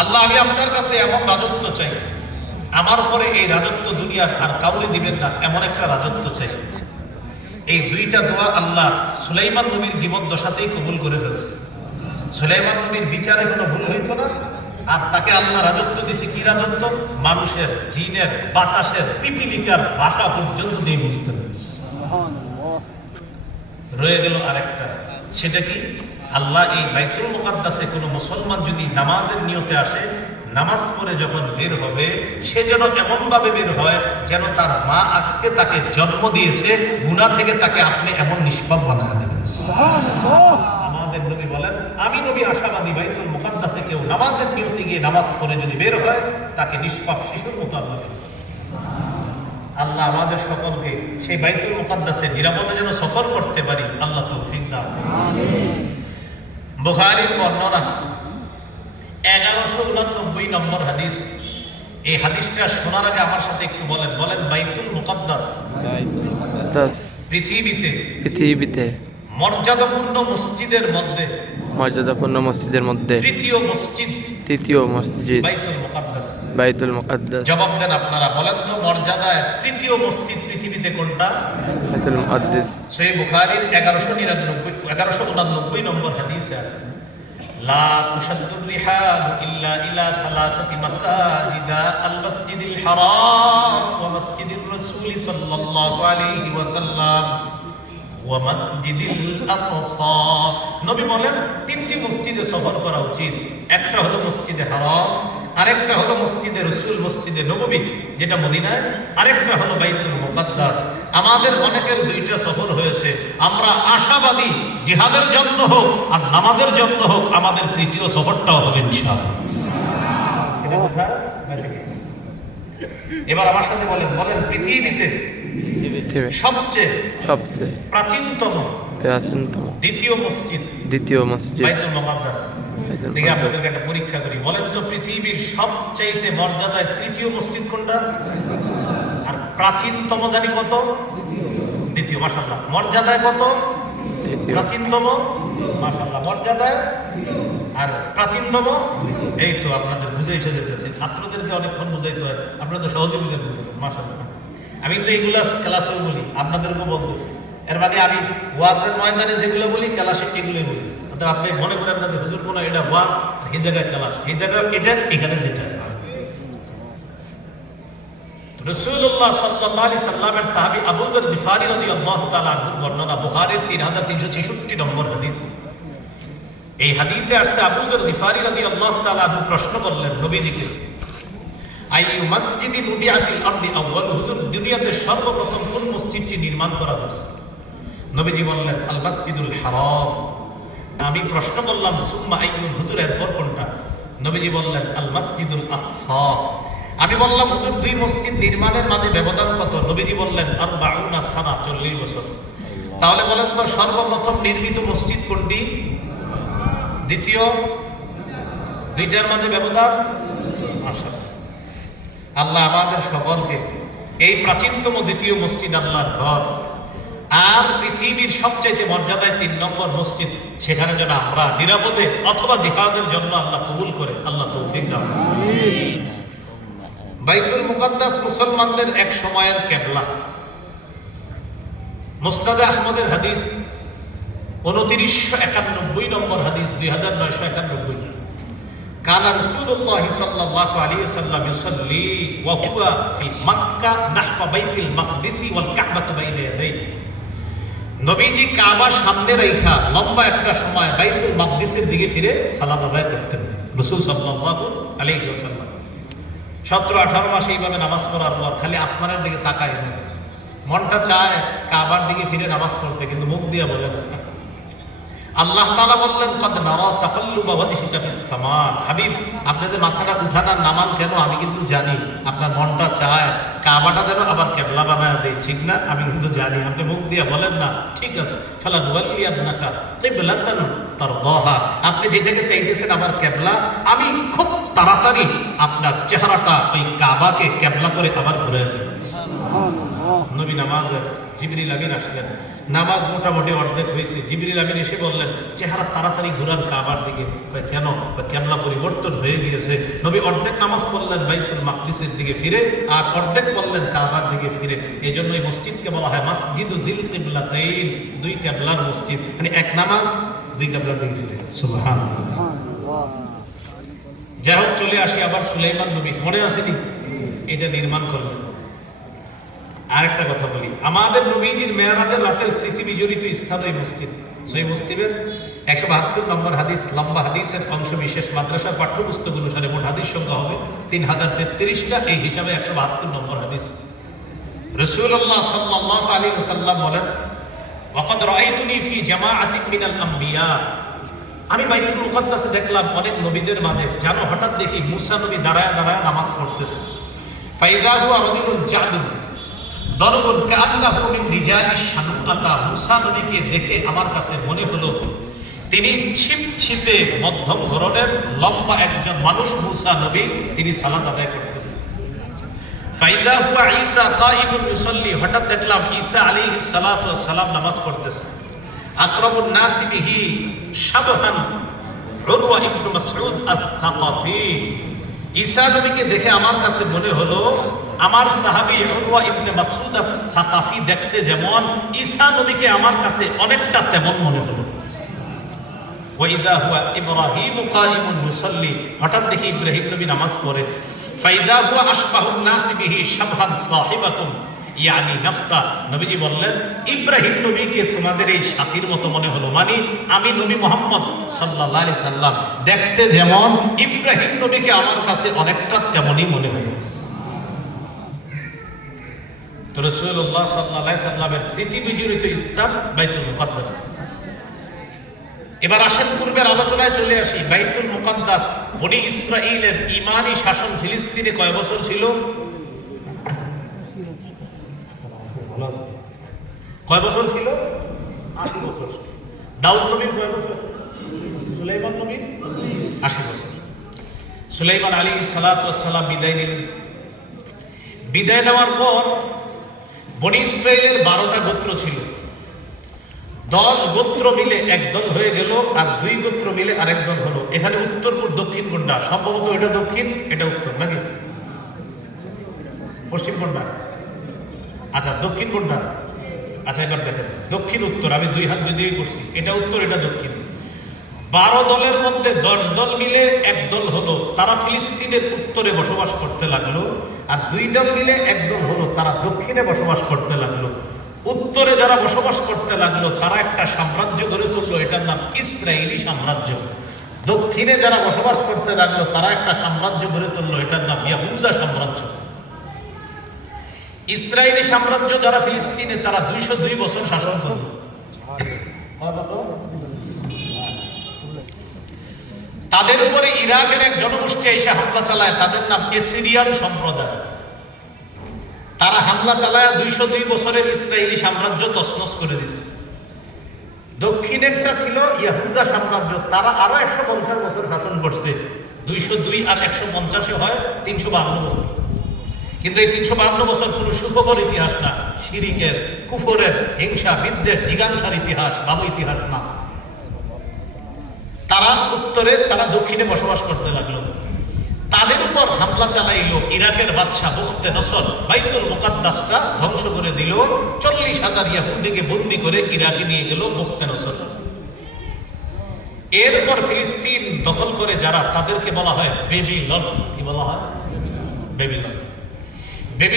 আল্লাহ, আমি আপনার কাছে এমন রাজত্ব চাই, আমার উপরে এই রাজত্ব দুনিয়ার আর কাউরে দিবেন না, এমন একটা রাজত্ব চাই। এই দুইটা দোয়া আল্লাহ সুলাইমান নবীর জীবন দশাতেই কবুল করে ফেলছে। সুলাইমান নবীর বিচারে কোনো ভুল হইত না, আর তাকে আল্লাহ রাজত্ব দিছে। কি রাজত্ব? মানুষের, জিনের, বাতাসের, পিপিলিকার ভাষা পর্যন্ত দিয়ে বুঝতে পেরেছে। রয়ে গেল আরেকটা, সেটা কি? আল্লাহ এই বাইতুল মুকাদ্দাসে কোনো মুসলমান যদি নামাজের নিয়তে আসে, নামাজ পড়ে যখন বের হবে, সে যেন এমন ভাবে বের হয় যেন তার মা আজকে তাকে জন্ম দিয়েছে, গুনাহ থেকে তাকে আপনি এমন নিষ্পাপ বানায় দেবেন। আমাদের নবী বলেন, আমি নবী আশাবাদী বাইতুল মুকাদ্দাসে কেউ নামাজের নিয়তে গিয়ে নামাজ পড়ে যদি বের হয়, তাকে নিষ্পাপ শিশুর মতো আল্লাহ। আল্লাহ আমাদের সকলকে সেই বাইতুল মুকাদ্দাসে নিরাপদে যেন সফর করতে পারি, আল্লাহ তৌফিক দান। বুখারীর বর্ণনা 1189 নম্বর হাদিস। এই হাদিসটা শোনার আগে আমার সাথে একটু বলেন বাইতুল মুকাদ্দাস পৃথিবীতে মর্যাদাপূর্ণ মসজিদের মধ্যে তৃতীয় মসজিদ বাইতুল মুকাদ্দাস। জবাব দেন আপনারা, বলেন তো মর্যাদায় তৃতীয় মসজিদ পৃথিবীতে কোনটা? বাইতুল মুকাদ্দাস। সহিহ বুখারীর 1189 নম্বর হাদিসে আছে, লা তুশাদ্দুর রিহাল ইল্লা ইলা সালাসাতি মাসাজিদা আল মাসজিদিল হারাম ওয়া মাসজিদির রাসূল সাল্লাল্লাহু আলাইহি ওয়াসাল্লাম ওয়া মাসজিদিল আকসা। নবী বলেন তিনটি মসজিদে সফর করা উচিত। একটা হলো মসজিদে হারাম, আরেকটা হলো মসজিদে রাসূল মসজিদে নববী যেটা মদিনায়, আরেকটা হলো বাইতুল মুকাদ্দাস। আমাদের অনেকের দুইটা সফর হয়েছে। আমরা আশাবাদী জিহাদের জন্য হোক আর নামাজের জন্য হোক, আমাদের তৃতীয় সফরটাও হবে ইনশাআল্লাহ। এবার আমার সাথে বলেন পৃথিবীতে সবচেয়ে প্রাচীনতম দ্বিতীয় মসজিদ বাইতুল মুকাদ্দাস। দেখি আপনাদেরকে একটা পরীক্ষা করি, বলেন তো পৃথিবীর সবচাইতে মর্যাদায় তৃতীয় মসজিদ কোনটা? আর প্রাচীনতম জানি কত? দ্বিতীয়। মাশাআল্লাহ। মর্যাদায় কত? প্রাচীনতম। মাশাআল্লাহ। মর্যাদায় আর প্রাচীনতম। এই তো আপনাদের বুঝাইতে যেতেছে, ছাত্রদেরকে অনেকক্ষণ বুঝাইতে হয়, আপনারা তো সহজে বুঝে ফেলতেছেন। মাশাআল্লাহ। আমি তো এইগুলা ক্লাসেও বলি, আপনাদেরকেও বলতেছি। এর মানে আমি ওয়াজের ময়দানে যেগুলো বলি, ক্লাসে এগুলোই বলি। অর্থাৎ আপনি মনে করেন না যে হুজুর কোন এটা ওয়াজ, এই জায়গায় ক্লাস, এই জায়গায় এটা, এখানে যেটা। রাসূলুল্লাহ সাল্লাল্লাহু আলাইহি সাল্লামের সাহাবী আবু যর গিফারী রাদিয়াল্লাহু তাআলা আনহু বর্ণনা, বুখারীর 3366 নম্বর হাদিস। এই হাদিসে আসছে আবু যর গিফারী রাদিয়াল্লাহু তাআলা আনহু প্রশ্ন করলেন নবীজিকে, আইয়ু মাসজিদিন উদিআ ফিল আরদি আউয়াল, হুজুর দুনিয়াতে সর্বপ্রথম কোন মসজিদটি নির্মাণ করা হয়েছে? নবীজি বললেন আল মাসজিদুল হারাম। আমি প্রশ্ন করলাম সুম্মা আইয়ুল, হুজুর এরপর কোনটা? নবীজি বললেন আল মাসজিদুল আকসা। আমি বললাম হুজুর দুই মসজিদ নির্মাণের মাঝে ব্যবধান কত? নবীজি বললেন 40 সানা, 40 বছর। তাহলে বলেন তো সর্বপ্রথম নির্মিত মসজিদ কোনটি? দ্বিতীয়। দুইটার মাঝে ব্যবধান। আল্লাহ আমাদের সকলকে এই প্রাচীনতম দ্বিতীয় মসজিদ আল্লাহর ঘর আর পৃথিবীর সবচাইতে মর্যাদায় 3 নম্বর মসজিদ, সেখানে যেন আমরা নিরাপদে অথবা জিহাদের জন্য আল্লাহ কবুল করে, আল্লাহ তৌফিক দান। বাইতুল মুকাদ্দাস মুসলমানদের এক সময়ের কিবলা। মুসনাদে আহমদের হাদিস 2991 নম্বর হাদিস, 2991। কানা রাসূলুল্লাহ সাল্লাল্লাহু আলাইহি ওয়াসাল্লাম ইউসাল্লি ওয়া হুয়া ফি মক্কা নাহওয়া বাইতুল মাকদিস ওয়াল কাবাতু বাইনা ইয়াদাইহি। নবীজি কাবা সামনে রাইখা লম্বা একটা সময় বাইতুল মাকদিসের দিকে ফিরে সালাত আদায় করতেন রাসূল সাল্লাল্লাহু আলাইহি ওয়াসাল্লাম। 17-18 মাস এইভাবে নামাজ পড়ার পর খালি আসমানের দিকে তাকায়, মনটা চায় কাবার দিকে ফিরে নামাজ পড়তে, কিন্তু মুখ দিয়ে বলে না। আল্লাহ তাআলা বললেন কদ নারা তাকাল্লুবা ওয়াজহিকা ফিস সামা, হাবিব আপনি যে মাথাটা উঠান আর নামান কেন আমি কিন্তু জানি, আপনার মনটা চায় কাবাটা যেন আবার কিবলা বানায় দেই, ঠিক না? আমি কিন্তু জানি, আপনি মুখ দিয়ে বলেন না, ঠিক আছে। ফালা নুওয়াল্লিয়ান্নাকা কিবলাতান তারদাহা, আপনি যেটাকে চাইতেছেন আমার কিবলা, আমি খুব তাড়াতাড়ি আপনার চেহারাটা ওই কাবাকে কিবলা করে আবার ঘুরে দেব। সুবহানাল্লাহ। নবী নামাজ জিবরিল আমিন আসলেন, নামাজ মোটামুটি অর্ধেক হয়েছে। জিবরিল আমিন এসে বললেন, চেহারা তাড়াতাড়ি ঘুরান কাবার দিকে। কেন? কেবলা পরিবর্তন হয়ে গিয়েছে। নবী অর্ধেক নামাজ পড়লেন বাইতুল মাকদিসের দিকে ফিরে, আর অর্ধেক পড়লেন কাবার দিকে ফিরে। এই জন্য এই মসজিদকে বলা হয় মসজিদু জিল কিবলাতাইন, দুই কিবলার মসজিদ, মানে এক নামাজ দুই কিবলার দিকে ফিরে। সুবহানাল্লাহ। যাই হোক, চলে আসি আবার সুলাইমান নবী, মনে আসেনি? এটা নির্মাণ করলেন। আরেকটা কথা বলি, আমাদের নবীজির মেরাজের রাতের স্মৃতি বিজড়িত স্থান ওই মসজিদ। সেই মসজিদের 172 নম্বর হাদিস, লম্বা হাদিসের অংশ বিশেষ, মাদ্রাসার পাঠ্যপুস্তক অনুসারে মোট হাদিস সংখ্যা হবে 3033টা, এই হিসাবে 172 নম্বর হাদিস। রাসূলুল্লাহ সাল্লাল্লাহু আলাইহি ওয়াসাল্লাম বলেন, ওয়াকাদ রাআইতুনি ফি জামাআতিন মিনাল আম্বিয়া, আমি বাইতুল মুকাদ্দাসে দেখলাম অনেক নবীদের মাঝে, জানো হঠাৎ দেখি মুসা নবী দাঁড়ায় দাঁড়ায় নামাজ পড়তেছে। ফাইদা হুয়া রাজুলুন জাদুন দরবুন কাআন্নাহু মিন রিজালিশ শানুআতা, মুসা নবীকে দেখে আমার কাছে মনে হলো তিনি ছিপছিপে মধ্যম ধরনের লম্বা একজন মানুষ। মুসা নবী তিনি সালাত আদায় করতেছেন। ফাইদা হুয়া ঈসা কাইমুন ইউসাল্লি, হঠাৎ দেখলাম ঈসা আলাইহিস সালাতু ওয়াস সালাম নামাজ পড়তেছে। আকরাবুন নাস বিহি শাবহান উরওয়া ইবনে মাসউদ আস-সাকাফি, ঈসা নবীকে দেখে আমার কাছে মনে হলো আমার সাহাবী উরওয়া ইবনে মাসউদ আস-সাকাফি দেখতে যেমন, ঈসা নবীকে আমার কাছে অনেকটা তেমন মনে হলো। ওয়াইদা হুয়া ইব্রাহিম কাইমুন ইউসাল্লি, হঠাৎ দেখি ইব্রাহিম নবী নামাজ পড়ে। ফাইদা হুয়া আশবাহুন নাস বিহি শাবহান সাহিবাতুন ইয়ানি নাফসা, নবীজি বললেন ইব্রাহিম নবীকে তোমাদের এই সাথীর মতো মনে হলো, মানে আমি নবী মুহাম্মদ সাল্লাল্লাহু আলাইহি সাল্লাম দেখতে যেমন, ইব্রাহিম নবীকে আমার কাছে অনেকটা তেমনই মনে হয়। তো রাসূলুল্লাহ সাল্লাল্লাহু আলাইহি সাল্লামের স্মৃতি বিজড়িত স্থান বাইতুল মুকাদ্দাস। এবার আসেন পূর্বের আলোচনায় চলে আসি। বাইতুল মুকাদ্দাস, বনি ইসরাইলের ইমানি শাসন ফিলিস্তিনে কয় বছর ছিল? কয় বছর ছিল? 80 বছর। দাউদ নবীর কয় বছর? সুলাইমান নবীর 80 বছর। সুলাইমান আলাইহিস সালাতু ওয়াস সালাম বিদায় নিলেন। বিদায় নেওয়ার পর বনি ইসরাইলের 12টা গোত্র ছিল। 10 গোত্র মিলে এক দল হয়ে গেল, আর 2 গোত্র মিলে আরেক দল হলো। এখানে উত্তর দক্ষিণ কোনটা? সম্ভবত এটা দক্ষিণ, এটা উত্তর, নাকি পশ্চিম কোনটা? আচ্ছা, দক্ষিণ কোনটা? আচ্ছা, এবার দেখেন, দক্ষিণ উত্তর, আমি 2 হাত দুই দিকে করছি, এটা উত্তর এটা দক্ষিণ। 12 দলের মধ্যে 10 দল মিলে এক দল হলো, তারা ফিলিস্তিনের উত্তরে বসবাস করতে লাগলো, আর 2 দল মিলে এক দল হলো, তারা দক্ষিণে বসবাস করতে লাগলো। উত্তরে যারা বসবাস করতে লাগলো তারা একটা সাম্রাজ্য গড়ে তুললো, এটার নাম ইসরায়েলি সাম্রাজ্য। দক্ষিণে যারা বসবাস করতে লাগলো তারা একটা সাম্রাজ্য গড়ে তুললো, এটার নাম ইয়াহুদা সাম্রাজ্য। ইসরায়েলি সাম্রাজ্য যারা ফিলিস্তিনে, তারা 202 বছর শাসন করল। তাদের উপরে ইরাকের এক জনগোষ্ঠী এসে হামলা চালায়, তাদের নাম এসিরিয়ান সম্প্রদায়। তারা হামলা চালায় 202 বছরের ইসরায়েলি সাম্রাজ্য তছনছ করে দিয়েছে। দক্ষিণেরটা ছিল ইয়াহুদা সাম্রাজ্য, তারা আরো 150 বছর শাসন করছে। 202 আর 150 হয় 352 বছর। কিন্তু এই 352 বছর কোনো সুখবর ইতিহাস না, শিরিকের, কুফরের, হিংসা, বিদ্বেষ, জিজ্ঞাসার ইতিহাস, ভালো ইতিহাস না। তারা উত্তরে, তারা দক্ষিণে বসবাস করতে লাগলো। তাদের উপর হামলা চালাইলো ইরাকের বাদশা বুখতে নসর, বাইতুল মুকাদ্দাসটা ধ্বংস করে দিল। 40,000 ইহুদিকে বন্দী করে ইরাকে নিয়ে গেল বুখতে নসর। এরপর ফিলিস্তিন দখল করে যারা, তাদেরকে বলা হয় বেবিলন। কি বলা হয়? বেবিলন।